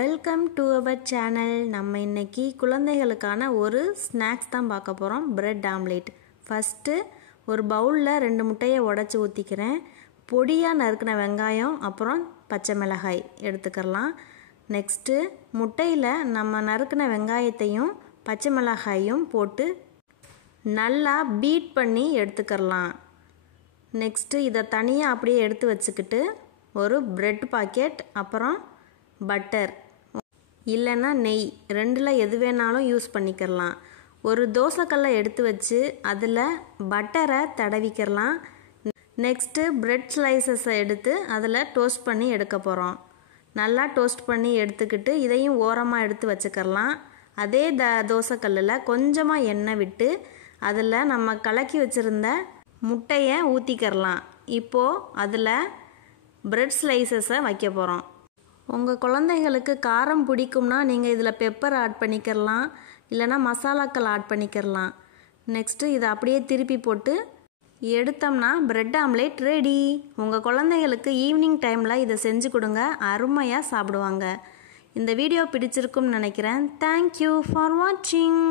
Welcome to our channel. நம்ம இன்னைக்கு குழந்தைகளுக்கான ஒரு ஸ்நாக்ஸ் தான் பார்க்க போகிறோம். Bread omelette. ஃபஸ்ட்டு ஒரு பவுலில் 2 முட்டையை உடச்சி ஊற்றிக்கிறேன். பொடியாக நறுக்கின வெங்காயம் அப்புறம் பச்சை மிளகாய் எடுத்துக்கலாம். நெக்ஸ்ட்டு முட்டையில் நம்ம நறுக்கின வெங்காயத்தையும் பச்சை மிளகாயும் போட்டு நல்லா பீட் பண்ணி எடுத்துக்கலாம். நெக்ஸ்ட்டு இதை தனியாக அப்படியே எடுத்து வச்சுக்கிட்டு ஒரு பிரெட் பாக்கெட் அப்புறம் பட்டர் இல்லைன்னா நெய் ரெண்டில் எது வேணாலும் யூஸ் பண்ணிக்கிறலாம். ஒரு தோசைக்கல்லை எடுத்து வச்சு அதில் பட்டரை தடவிக்கிறலாம். நெக்ஸ்ட்டு பிரெட் ஸ்லைசஸை எடுத்து அதில் டோஸ்ட் பண்ணி எடுக்க போகிறோம். நல்லா டோஸ்ட் பண்ணி எடுத்துக்கிட்டு இதையும் ஓரமாக எடுத்து வச்சுக்கிறலாம். அதே தோசைக்கல்லில் கொஞ்சமாக எண்ணெய் விட்டு அதில் நம்ம கலக்கி வச்சுருந்த முட்டையை ஊற்றிக்கிறலாம். இப்போது அதில் பிரெட் ஸ்லைசஸை வைக்க போகிறோம். உங்கள் குழந்தைகளுக்கு காரம் பிடிக்கும்னா நீங்கள் இதில் பெப்பர் ஆட் பண்ணிக்கிறலாம், இல்லைனா மசாலாக்கள் ஆட் பண்ணிக்கிறலாம். நெக்ஸ்ட்டு இதை அப்படியே திருப்பி போட்டு எடுத்தோம்னா பிரெட் ஆம்லேட் ரெடி. உங்கள் குழந்தைகளுக்கு ஈவினிங் டைமில் இதை செஞ்சு கொடுங்க, அருமையாக சாப்பிடுவாங்க. இந்த வீடியோ பிடிச்சிருக்கும்னு நினைக்கிறேன். தேங்க்யூ ஃபார் வாட்சிங்.